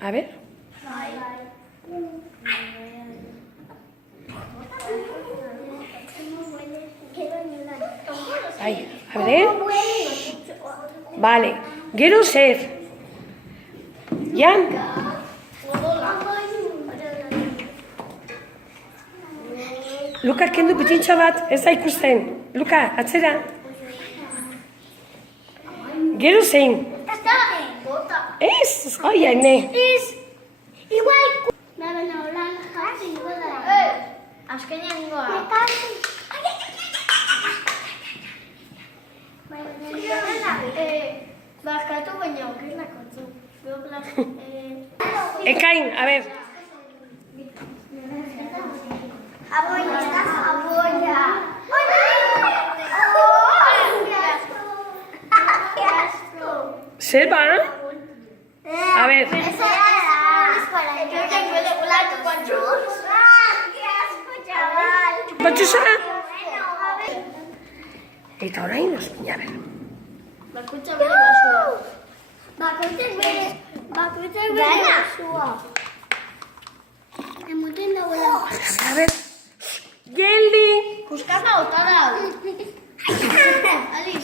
A ver. Ahí, a ver. Vale. Gero zer. Jan? Luka, kendu pitintxo bat, ez da ikusten. Luka, atzera. Gero zein? Ez, oi, haine. Igual. Azkenean ingoa. Barkatu baina okerrak otzu. Ekain, a ver. Aboia, aboia. Zer ba? A ver. Yo tengo el plato con churros. ¡Qué asco, chaval! Batxusa? Eta orain, a ver. Bakoitzak bere basua. Bakoitzak bere basua. Emoten dagoela. A ver. Geldi! Kuskarna bota dau.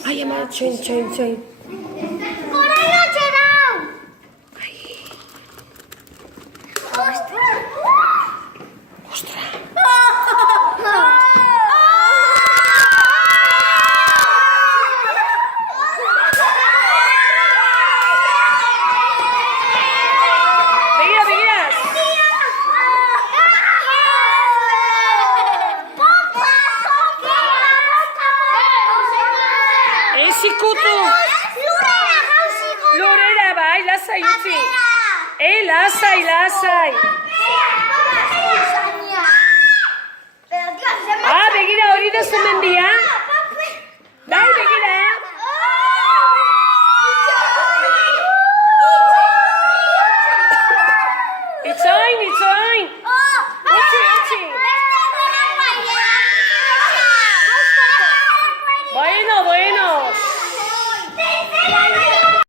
Ai, ama, txoin. Goraino txerau! Ostras! Ostra! Begira! Ez ikutu! Lorera, bai, lasai utzi! Lasai! Ah, begira, hori da zumendia!